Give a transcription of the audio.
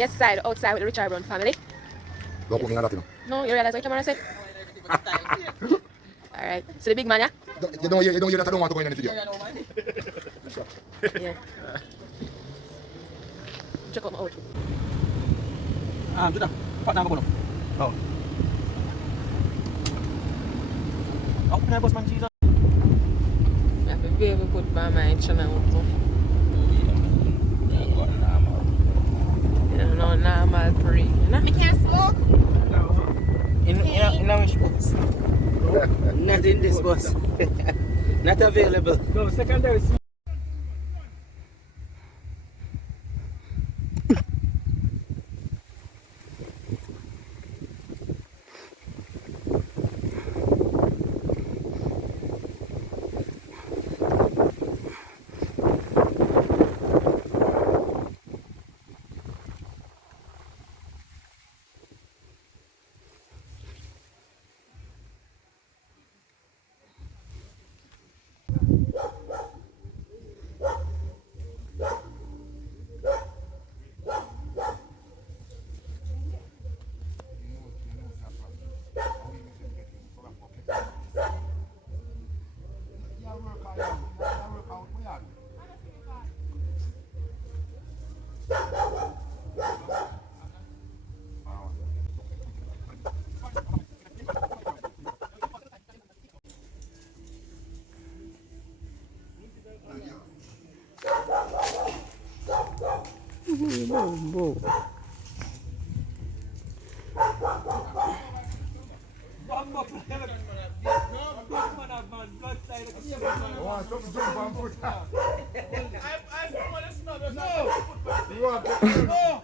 Yes side, outside with the Richard Brown family. Don't put me on that, No, you realize what Tamara said? Alright. So the big man, yeah? You don't hear that I don't want to go in any video. Yeah. Check out my outfit. Judah, Pak nak apa no? Oh. Aku punya bos manci tu. I have a very good by my channel. No normal free. I can't smoke. In which bus? Not in this bus. Not available. No, secondary. No!